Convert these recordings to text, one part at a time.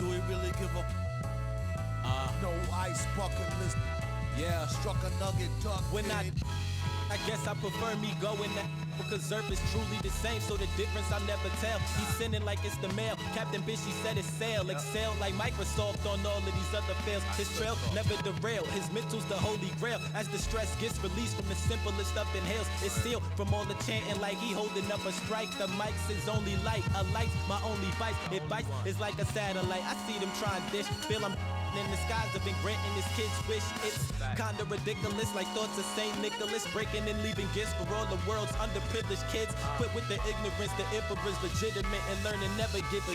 Do we really give a no ice bucket list? Yeah. Struck a nugget, duck. When I guess I prefer me going that because Zerp is truly the same, so the difference I'll never tell. He's sending like it's the mail. Captain Bishy said it's sail. Excel like Microsoft on all of these other fails. His trail never derail. His mental's the holy grail. As the stress gets released from the simplest up inhales, it's sealed from all the chanting like he holding up a strike. The mic's his only light. A light's my only vice. It bites, it's like a satellite. I see them trying dish. Feel I'm in the skies have been granting his kids wish. It's kinda ridiculous, like thoughts of Saint Nicholas breaking and leaving gifts for all the world's underprivileged kids. Quit with the ignorance, the emperor's legitimate and learning never give a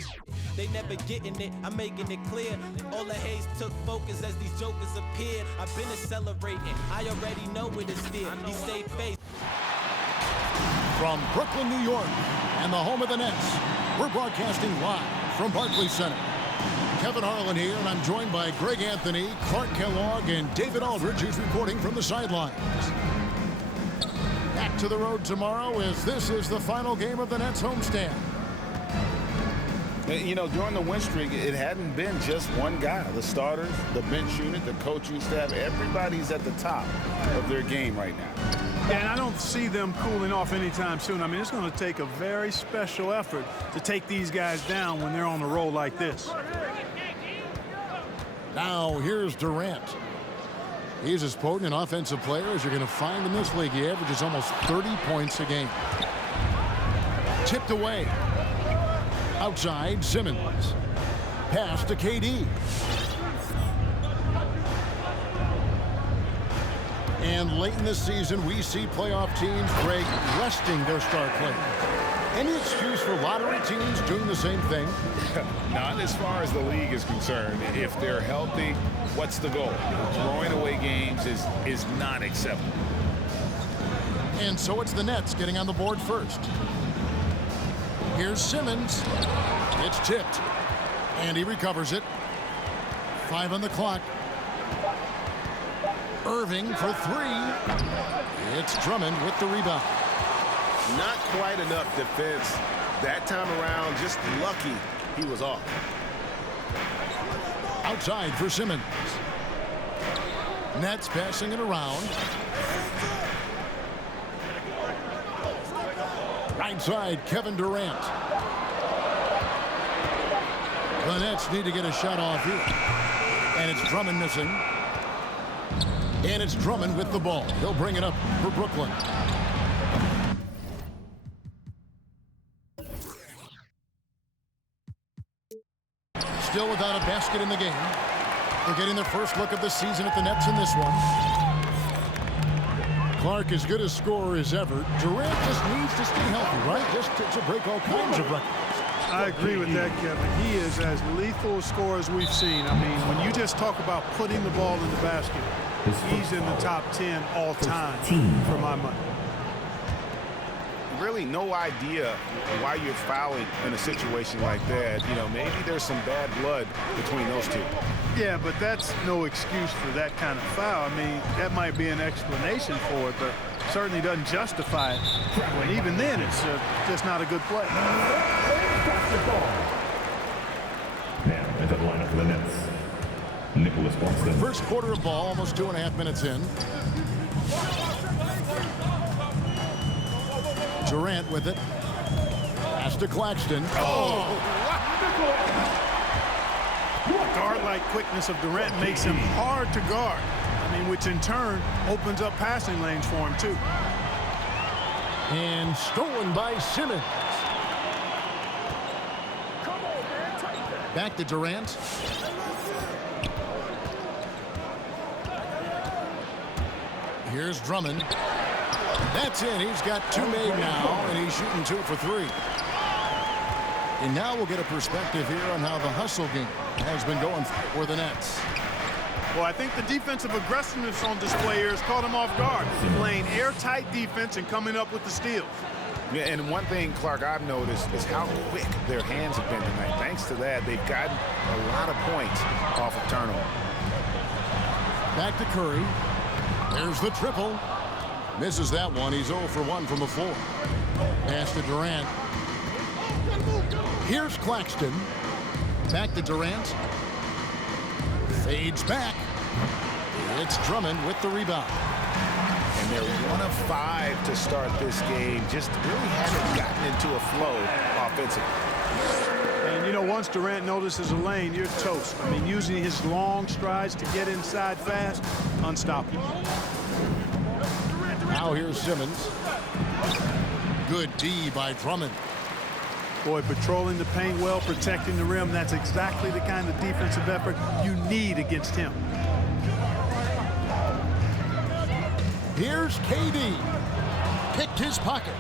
they never getting it, I'm making it clear. All the haze took focus as these jokers appeared. I've been accelerating, I already know it is fear. He stayed faith. From Brooklyn, New York, and the home of the Nets, we're broadcasting live from Barclays Center. Kevin Harlan here, and I'm joined by Greg Anthony, Clark Kellogg, and David Aldridge, who's reporting from the sidelines. Back to the road tomorrow as this is the final game of the Nets homestand. You know, during the win streak, it hadn't been just one guy. The starters, the bench unit, the coaching staff, everybody's at the top of their game right now. Yeah, and I don't see them cooling off anytime soon. I mean, it's going to take a very special effort to take these guys down when they're on a roll like this. Now, here's Durant. He's as potent an offensive player as you're going to find in this league. He averages almost 30 points a game. Tipped away. Outside, Simmons. Pass to KD. And late in the season, we see playoff teams, Greg, resting their star players. Any excuse for lottery teams doing the same thing? Not as far as the league is concerned. If they're healthy, what's the goal? Throwing away games is not acceptable. And so it's the Nets getting on the board first. Here's Simmons. It's tipped. And he recovers it. 5 on the clock. Irving for 3. It's Drummond with the rebound. Not quite enough defense that time around. Just lucky he was off. Outside for Simmons. Nets passing it around. Right side, Kevin Durant. The Nets need to get a shot off here. And it's Drummond missing. And it's Drummond with the ball. He'll bring it up for Brooklyn. Still without a basket in the game. They're getting their first look of the season at the Nets in this one. Clark as good a scorer as ever. Durant just needs to stay healthy, right? Just to break all kinds of records. I agree with that, Kevin. He is as lethal a scorer as we've seen. I mean, when you just talk about putting the ball in the basket, he's in the top 10 all time for my money. Really no idea why you're fouling in a situation like that. You know, maybe there's some bad blood between those two. Yeah, but that's no excuse for that kind of foul. I mean, that might be an explanation for it, but certainly doesn't justify it. When even then, it's just not a good play. Now into the lineup for the Nets, Nicholas Boston. First quarter of ball, almost 2.5 minutes in. Durant with it. Pass to Claxton. Guard-like quickness of Durant makes him hard to guard. I mean, which in turn opens up passing lanes for him, too. And stolen by Simmons. Back to Durant. Here's Drummond. That's it. He's got 2 made now, and he's shooting 2 for 3. And now we'll get a perspective here on how the hustle game has been going for the Nets. Well, I think the defensive aggressiveness on display here has caught him off guard. Playing airtight defense and coming up with the steals. Yeah, and one thing, Clark, I've noticed is how quick their hands have been tonight. Thanks to that, they've gotten a lot of points off of turnover. Back to Curry. There's the triple. Misses that one. He's 0 for 1 from the floor. Pass to Durant. Here's Claxton. Back to Durant. Fades back. It's Drummond with the rebound. And they're 1 of 5 to start this game. Just really haven't gotten into a flow offensively. And, you know, once Durant notices a lane, you're toast. I mean, using his long strides to get inside fast, unstoppable. Now here's Simmons. Good D by Drummond. Boy, patrolling the paint well, protecting the rim. That's exactly the kind of defensive effort you need against him. Here's KD. Picked his pocket.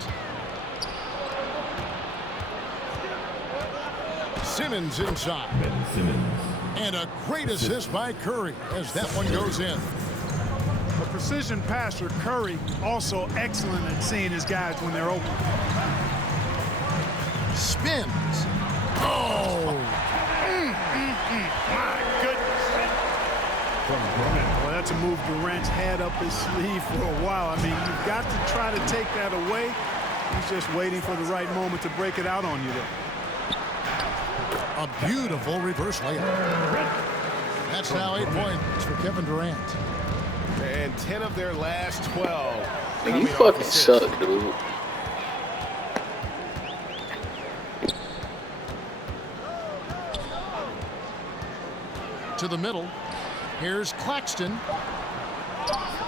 Simmons inside. Ben Simmons. And a great assist by Curry as that one goes in. A precision passer, Curry, also excellent at seeing his guys when they're open. Spins. Oh! My goodness. Well, that's a move Durant's had up his sleeve for a while. I mean, you've got to try to take that away. He's just waiting for the right moment to break it out on you there. A beautiful reverse layup. That's now 8 points for Kevin Durant. And 10 of their last 12. Man, you fucking suck, dude. To the middle. Here's Claxton.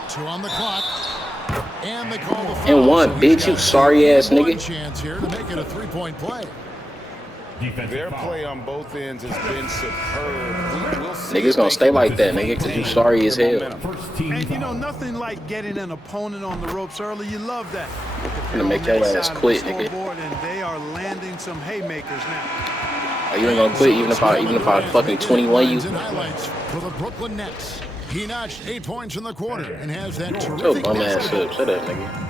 2 on the clock. And they call the foul. And one, So bitch, you sorry ass one nigga. chance here to make it a 3-point play. Their play on both ends has been superb. We'll see Niggas gonna stay like that, nigga, because you sorry as hell. First team And, you know, foul. nothing like getting an opponent on the ropes early. You love that. Gonna make your ass quit, nigga. And they are landing some haymakers now. You ain't gonna quit even if I fucking 21 you. And highlights for the Brooklyn Nets. He notched 8 points in the quarter and has that Yo, terrific bum ass basket. up. Shut up, nigga.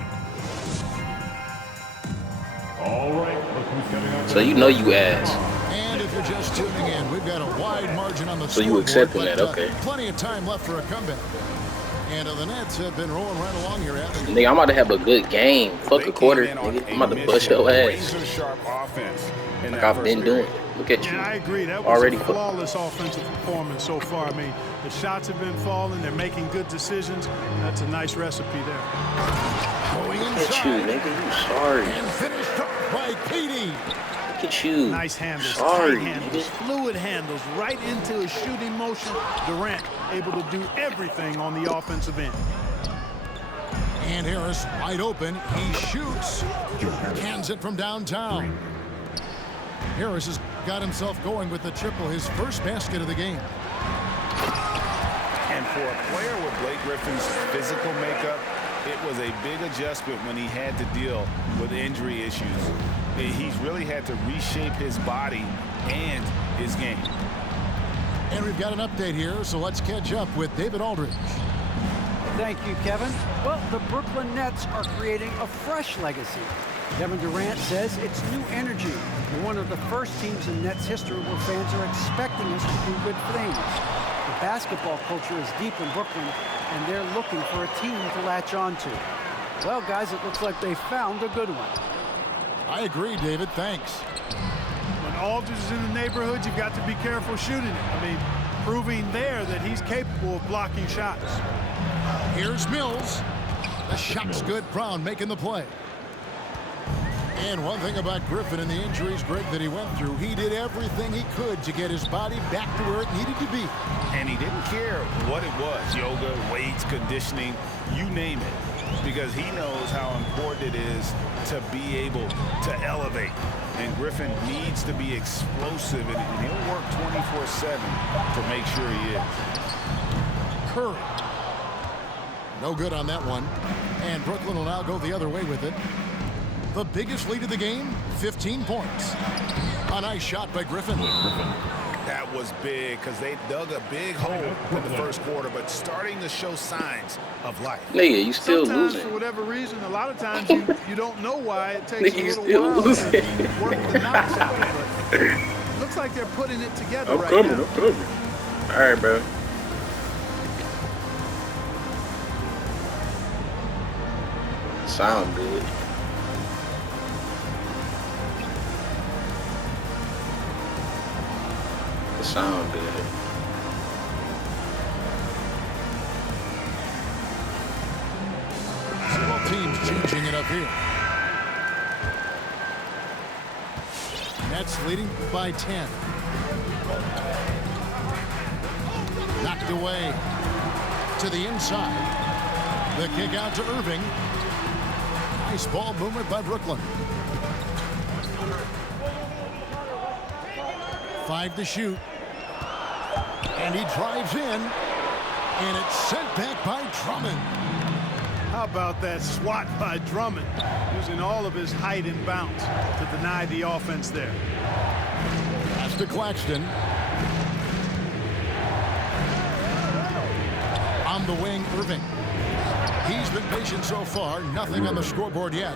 All right, look who's coming up. So you know you ass. And if you're just tuning in, we've got a wide margin on the So you scoreboard, accepting but, that, okay. Plenty of time left for a comeback. And the Nets have been rolling right along here, haven't they? Nigga, I'm about to have a good game. Fuck a quarter, nigga. I'm about to bust your ass. Razor-sharp offense in Like that I've first been period. doing. Look at Yeah, I you. agree. That was Already a put- flawless offensive performance so far. I mean, the shots have been falling. They're making good decisions. That's a nice recipe there. Going Look at you, inside nigga. You sorry. and finished off by KD. Look at you. Nice handles, Sorry, tight handles, nigga. fluid handles, right into a shooting motion. Durant able to do everything on the offensive end. And Harris wide open. He shoots. Cans it from downtown. Harris has got himself going with the triple, his first basket of the game. And for a player with Blake Griffin's physical makeup, it was a big adjustment when he had to deal with injury issues. He's really had to reshape his body and his game. And we've got an update here, so let's catch up with David Aldridge. Thank you, Kevin. Well, the Brooklyn Nets are creating a fresh legacy. Kevin Durant says it's new energy. We're one of the first teams in Nets history where fans are expecting us to do good things. The basketball culture is deep in Brooklyn, and they're looking for a team to latch on to. Well, guys, it looks like they found a good one. I agree, David. Thanks. When Aldridge is in the neighborhood, you've got to be careful shooting it. I mean, proving there that he's capable of blocking shots. Here's Mills. The shot's good. Brown making the play. And one thing about Griffin and the injuries, Greg, that he went through, he did everything he could to get his body back to where it needed to be. And he didn't care what it was, yoga, weights, conditioning, you name it, because he knows how important it is to be able to elevate. And Griffin needs to be explosive, and he'll work 24/7 to make sure he is. Curry. No good on that one. And Brooklyn will now go the other way with it. The biggest lead of the game, 15 points. A nice shot by Griffin. That was big because they dug a big hole in the first quarter, but starting to show signs of life. Nigga, you still Sometimes, losing. for whatever reason, a lot of times you don't know why it takes Nigga, you a still little while losing. to work the knots out. But looks like they're putting it together I'm right coming, now. I'm coming. All right, bro. Sound good. sound good. Both teams changing it up here. Nets leading by 10. Knocked away to the inside. The kick out to Irving. Nice ball movement by Brooklyn. 5 to shoot. And he drives in. And it's sent back by Drummond. How about that swat by Drummond, using all of his height and bounce to deny the offense there. Pass to Claxton. On the wing, Irving. He's been patient so far. Nothing on the scoreboard yet.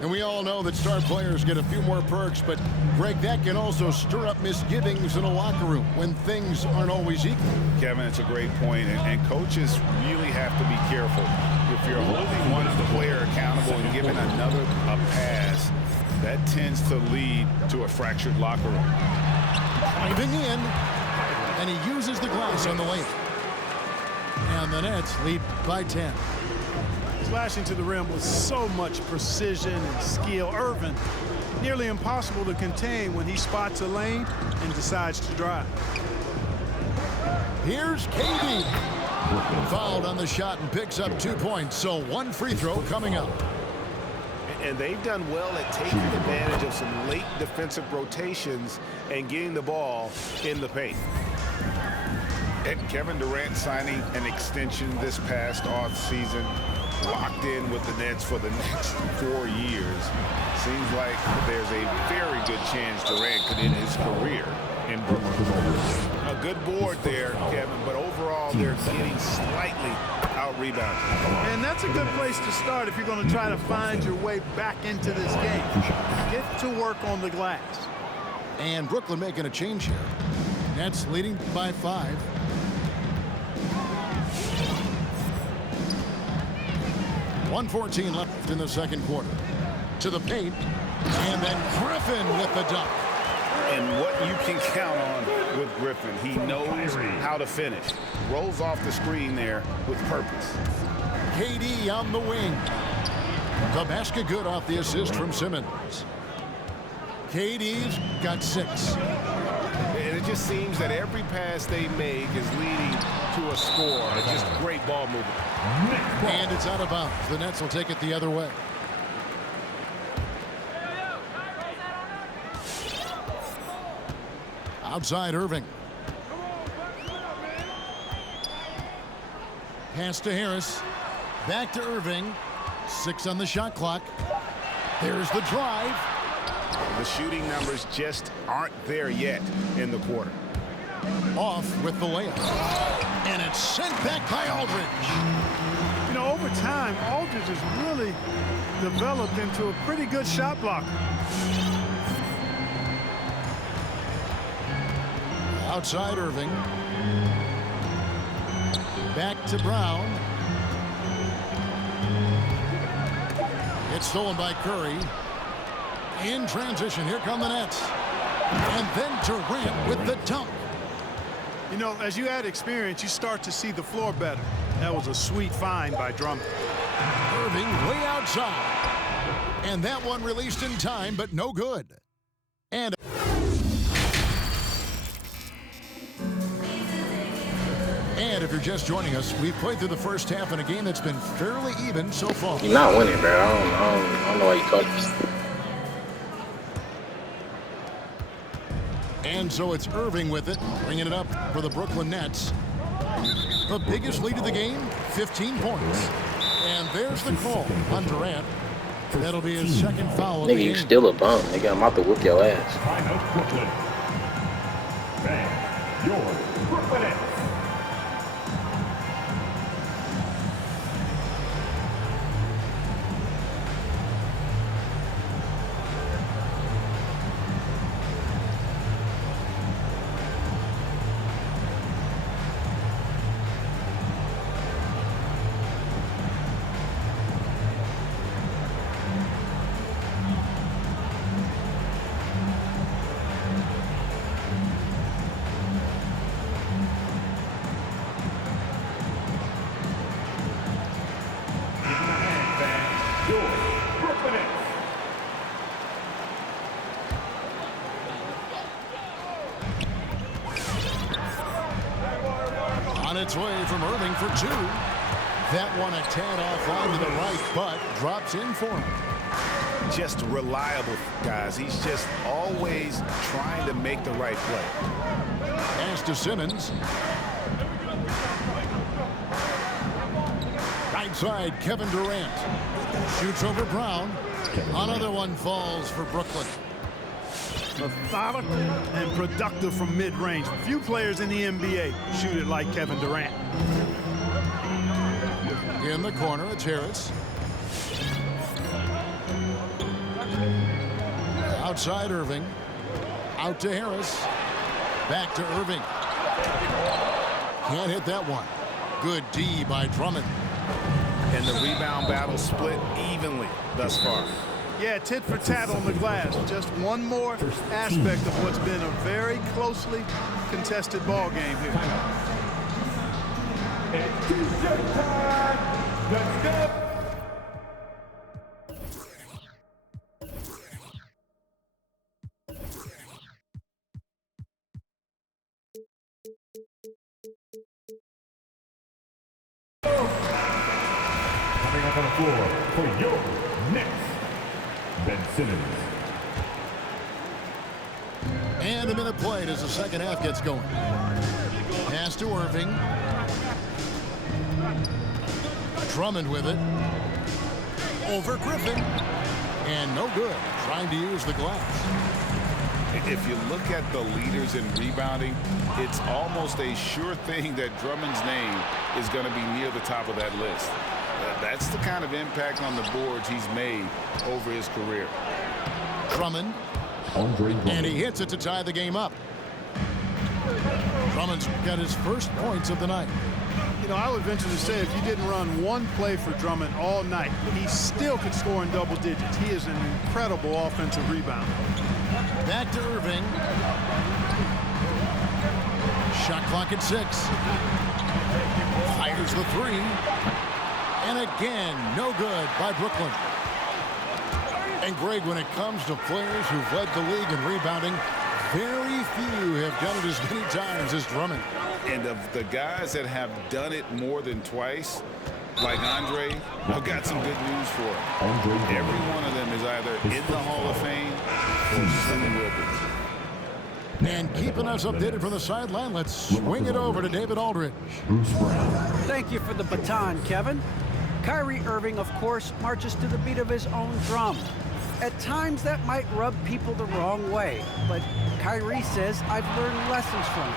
And we all know that star players get a few more perks, but Greg, that can also stir up misgivings in a locker room when things aren't always equal. Kevin, it's a great point, and coaches really have to be careful. If you're holding one player accountable and giving another a pass, that tends to lead to a fractured locker room. Driving in, and he uses the glass on the lane. And the Nets lead by 10. Slashing to the rim with so much precision and skill. Irvin, nearly impossible to contain when he spots a lane and decides to drive. Here's KD. Fouled on the shot and picks up 2 points. So 1 free throw coming up. And they've done well at taking advantage of some late defensive rotations and getting the ball in the paint. And Kevin Durant signing an extension this past offseason, locked in with the Nets for the next 4 years. Seems like there's a very good chance Durant could end his career in Brooklyn. A good board there, Kevin, but overall they're getting slightly out-rebounded. And that's a good place to start if you're going to try to find your way back into this game. Get to work on the glass. And Brooklyn making a change here. Nets leading by 5. .114 left in the second quarter. To the paint. And then Griffin with the dunk. And what you can count on with Griffin, he knows how to finish. Rolls off the screen there with purpose. KD on the wing. The basket good off the assist from Simmons. KD's got 6. And it just seems that every pass they make is leading to a score. It's just great ball movement. And it's out of bounds. The Nets will take it the other way. Outside Irving. Pass to Harris. Back to Irving. 6 on the shot clock. There's the drive. The shooting numbers just aren't there yet in the quarter. Off with the layup. And it's sent back by Aldridge. You know, over time, Aldridge has really developed into a pretty good shot blocker. Outside Irving. Back to Brown. It's stolen by Curry. In transition, here come the Nets. And then Durant with the dunk. You know, as you add experience, you start to see the floor better. That was a sweet find by Drummond. Irving way outside. And that one released in time, but no good. And if you're just joining us, we've played through the first half in a game that's been fairly even so far. You're not winning, bro. I don't know why you talking. And so it's Irving with it, bringing it up for the Brooklyn Nets. The biggest lead of the game, 15 points. And there's the call on Durant. That'll be his second foul of the Nigga, game. you still a bum. Nigga, I'm about to whoop your ass. Timeout Brooklyn. And your Brooklyn Nets. On its way from Irving for two. That one a tad offline to the right, but drops in for him. Just reliable, guys. He's just always trying to make the right play. Pass to Simmons. Right side, Kevin Durant. Shoots over Brown. Another one falls for Brooklyn. Methodical and productive from mid-range. Few players in the NBA shoot it like Kevin Durant. In the corner, it's Harris. Outside Irving. Out to Harris. Back to Irving. Can't hit that one. Good D by Drummond. And the rebound battle split evenly thus far. Yeah, tit for tat on the glass. Just one more aspect of what's been a very closely contested ball game here. It's Tuesday time. Let's go. Coming up on the floor for your Nets, Ben Simmons. And a minute played as the second half gets going. Pass to Irving. Drummond with it. Over Griffin. And no good. Trying to use the glass. If you look at the leaders in rebounding, it's almost a sure thing that Drummond's name is going to be near the top of that list. That's the kind of impact on the boards he's made over his career. Drummond. And he hits it to tie the game up. Drummond's got his first points of the night. You know, I would venture to say if you didn't run one play for Drummond all night, he still could score in double digits. He is an incredible offensive rebounder. Back to Irving. Shot clock at 6. Fires the three. And again, no good by Brooklyn. And Greg, when it comes to players who've led the league in rebounding, very few have done it as many times as Drummond. And of the guys that have done it more than twice, like Andre, I've got some good news for him. Every one of them is either in the Hall of Fame or soon will be. And keeping us updated from the sideline, let's swing it over to David Aldridge. Thank you for the baton, Kevin. Kyrie Irving, of course, marches to the beat of his own drum. At times, that might rub people the wrong way, but Kyrie says, I've learned lessons from it.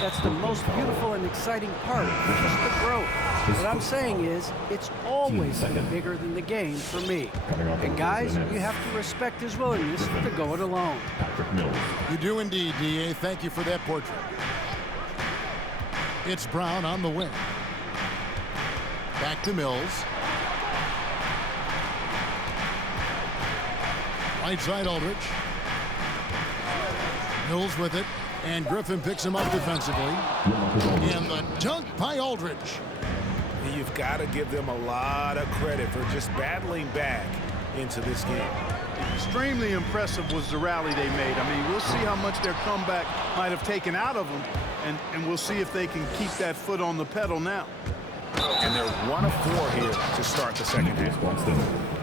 That's the most beautiful and exciting part, just the growth. What I'm saying is, it's always been bigger than the game for me. And guys, you have to respect his willingness to go it alone. You do indeed, D.A. Thank you for that portrait. It's Brown on the wing. Back to Mills. Right side Aldridge. Mills with it. And Griffin picks him up defensively. And the dunk by Aldridge. You've got to give them a lot of credit for just battling back into this game. Extremely impressive was the rally they made. I mean, we'll see how much their comeback might have taken out of them, and we'll see if they can keep that foot on the pedal now. And they're 1 of 4 here to start the second half.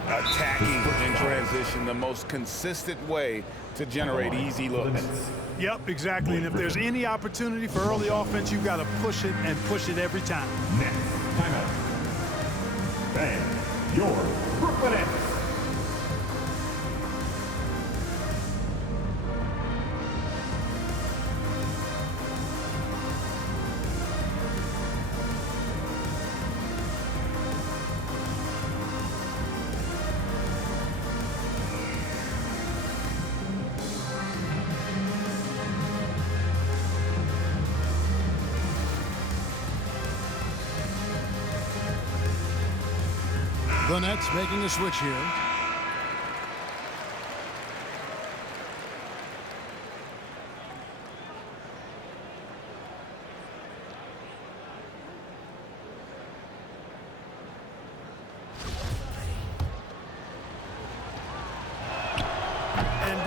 Attacking in transition, the most consistent way to generate easy looks. Yep, exactly. And if there's any opportunity for early offense, you've got to push it and push it every time. Next, timeout. And your Brooklyn Nets. The Nets making a switch here.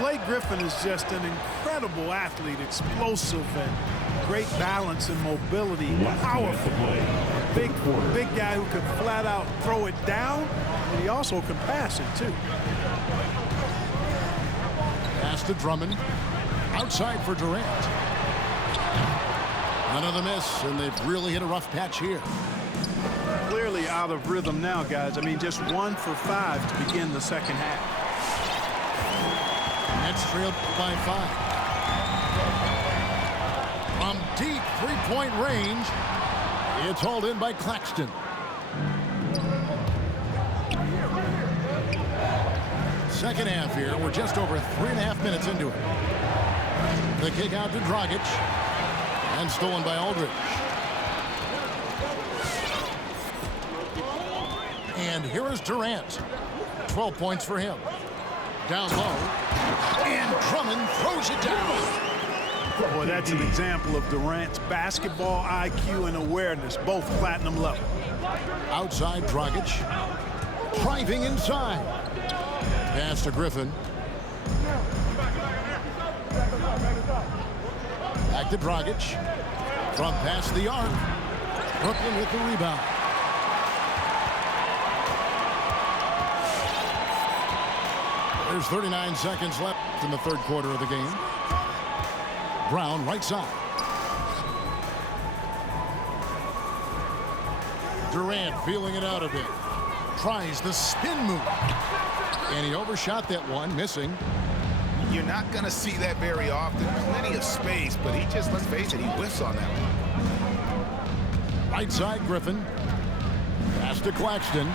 Blake Griffin is just an incredible athlete, explosive and great balance and mobility, powerful. Big guy who can flat out throw it down, and he also can pass it too. Pass to Drummond. Outside for Durant. Another miss, and they've really hit a rough patch here. Clearly out of rhythm now, guys. I mean, just 1 for 5 to begin the second half. Nets trailed by 5. From deep three-point range, it's hauled in by Claxton. Second half here. We're just over 3.5 minutes into it. The kick out to Dragic. And stolen by Aldridge. And here is Durant. 12 points for him. Down low. And Drummond throws it down. Boy, that's an example of Durant's basketball IQ and awareness, both platinum level. Outside Dragic. Driving inside. Pass to Griffin. Back to Dragic. From past the arc. Brooklyn with the rebound. There's 39 seconds left in the third quarter of the game. Brown right side. Durant feeling it out a bit. Tries the spin move. And he overshot that one, missing. You're not going to see that very often. Plenty of space, but he just, let's face it, he whiffs on that one. Right side, Griffin. Pass to Claxton.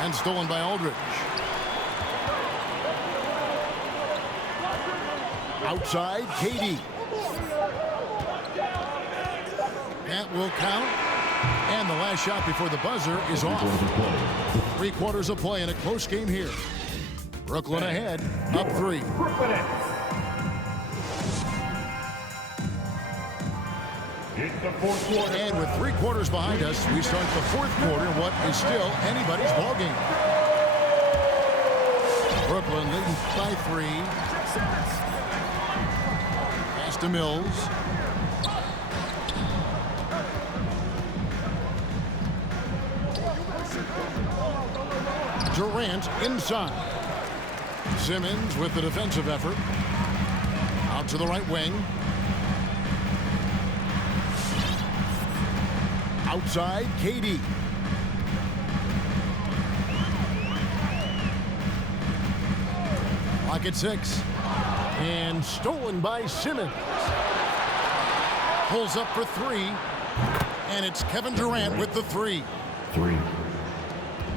And stolen by Aldridge. Outside, KD. That will count. And the last shot before the buzzer is off. 3 quarters of play in a close game here. Brooklyn ahead, up 3. And with 3 quarters behind us, we start the fourth quarter in what is still anybody's ballgame. Brooklyn leading by 3. Pass to Mills. Durant inside. Simmons with the defensive effort. Out to the right wing. Outside, KD. Clock at 6. And stolen by Simmons. Pulls up for 3. And it's Kevin Durant with the 3.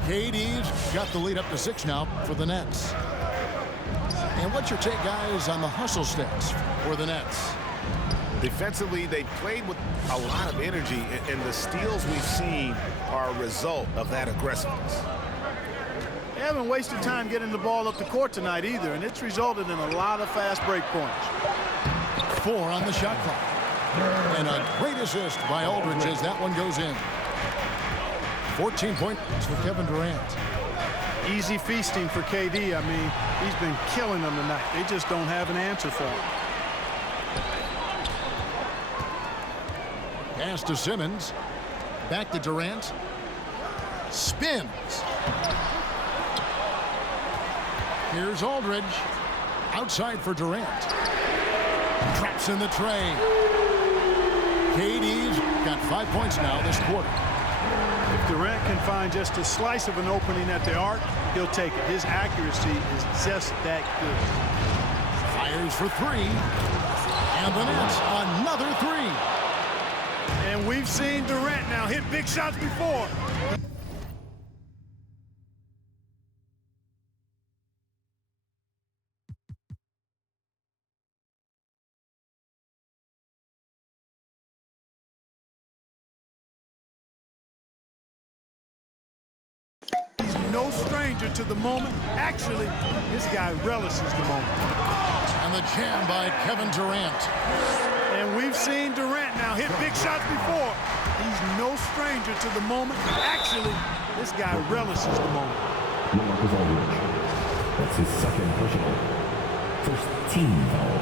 KD's got the lead up to 6 now for the Nets. And what's your take, guys, on the hustle stats for the Nets? Defensively, they played with a lot of energy, and the steals we've seen are a result of that aggressiveness. They haven't wasted time getting the ball up the court tonight either, and it's resulted in a lot of fast break points. 4 on the shot clock. And a great assist by Aldridge as that one goes in. 14 points for Kevin Durant. Easy feasting for KD. I mean, he's been killing them tonight. They just don't have an answer for him. Pass to Simmons. Back to Durant. Spins. Here's Aldridge. Outside for Durant. Traps in the tray. KD's got 5 points now this quarter. If Durant can find just a slice of an opening at the arc, he'll take it. His accuracy is just that good. Fires for 3. And the Nets, another 3. And we've seen Durant now hit big shots before. No stranger to the moment. Actually, this guy relishes the moment. And the jam by Kevin Durant. And we've seen Durant now hit big shots before. He's no stranger to the moment. Actually, this guy relishes the moment. LaMarcus Aldridge. That's his second personal. First team foul.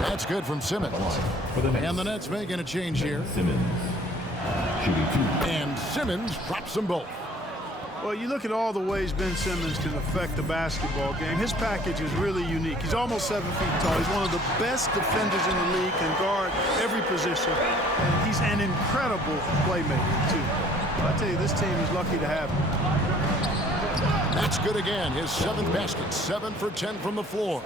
That's good from Simmons. And the Nets making a change here. Simmons. Shooting 2. And Simmons drops them both. Well, you look at all the ways Ben Simmons can affect the basketball game. His package is really unique. He's almost 7 feet tall. He's one of the best defenders in the league, can guard every position. And he's an incredible playmaker, too. I tell you, this team is lucky to have him. That's good again. His 7th basket. 7 for 10 from the floor.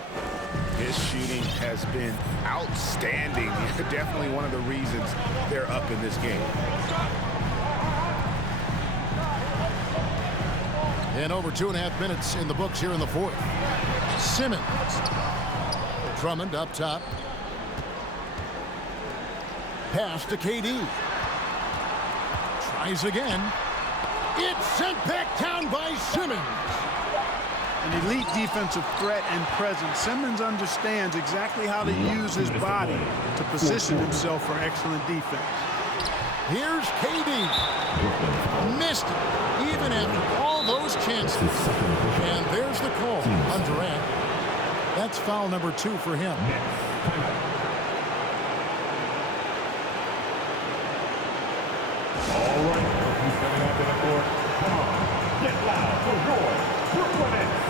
His shooting has been outstanding. Definitely one of the reasons they're up in this game. And over 2.5 minutes in the books here in the fourth. Simmons. Drummond up top. Pass to KD. Tries again. It's sent back down by Simmons. An elite defensive threat and presence. Simmons understands exactly how to use his body to position himself for excellent defense. Here's KD. Missed it, even after all those chances. And there's the call on Durant. That's foul number 2 for him. All right, he's coming out to the court. Come on, get loud for your Brooklyn Nets.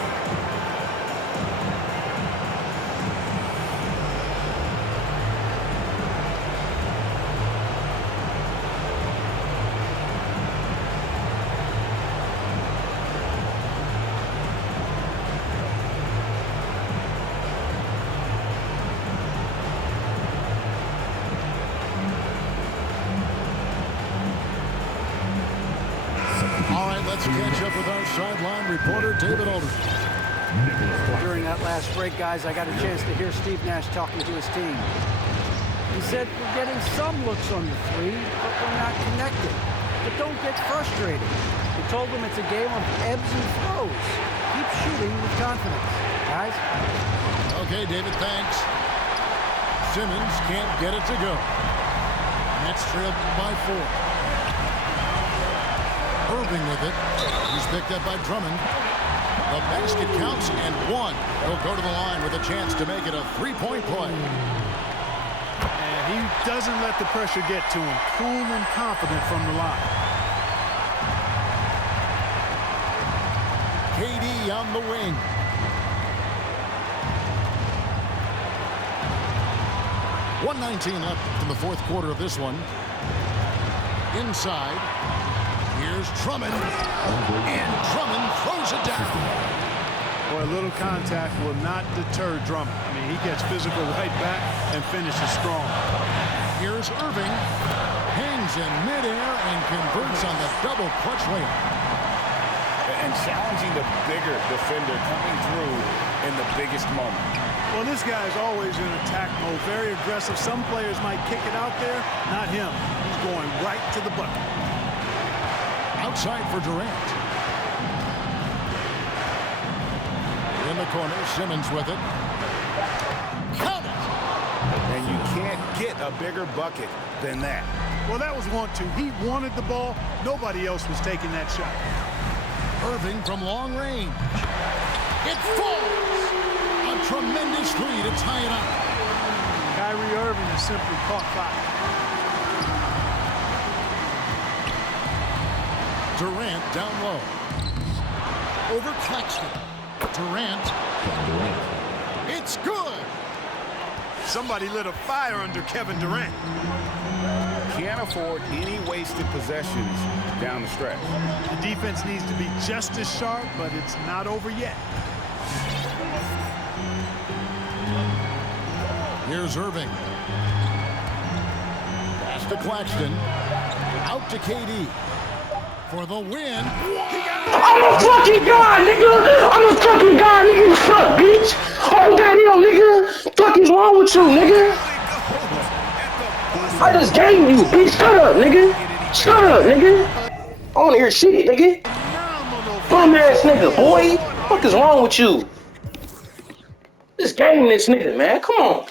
Let's catch up with our sideline reporter, David Aldridge. During that last break, guys, I got a chance to hear Steve Nash talking to his team. He said, we're getting some looks on the 3, but we're not connected. But don't get frustrated. He told them it's a game of ebbs and flows. Keep shooting with confidence, guys. Okay, David, thanks. Simmons can't get it to go. Nets trailed by 4. Irving with it. He's picked up by Drummond. The basket counts and 1. He'll go to the line with a chance to make it a 3-point play. And he doesn't let the pressure get to him. Cool and confident from the line. KD on the wing. .119 left in the fourth quarter of this one. Inside. Here's Drummond, and Drummond throws it down. Boy, a little contact will not deter Drummond. I mean, he gets physical right back and finishes strong. Here's Irving, hangs in midair and converts on the double clutch layup. And challenging the bigger defender coming through in the biggest moment. Well, this guy is always in attack mode, very aggressive. Some players might kick it out there, not him. He's going right to the bucket. Outside for Durant. In the corner, Simmons with it. Count it! And you can't get a bigger bucket than that. Well, that was 1-2. He wanted the ball. Nobody else was taking that shot. Irving from long range. It falls! A tremendous 3 to tie it up. Kyrie Irving has simply caught fire. Durant down low. Over Claxton. Durant. It's good. Somebody lit a fire under Kevin Durant. Can't afford any wasted possessions down the stretch. The defense needs to be just as sharp, but it's not over yet. Here's Irving. Pass to Claxton. Out to KD. For the win. I'm a fucking god, nigga! I'm a fucking god, nigga! You suck, bitch! Oh, goddamn, nigga! Fuck is wrong with you, nigga? I just gamed you, bitch! Shut up, nigga! Shut up, nigga! I wanna hear shit, nigga! Bum ass nigga, boy! What is wrong with you? Just game this nigga, man. Come on.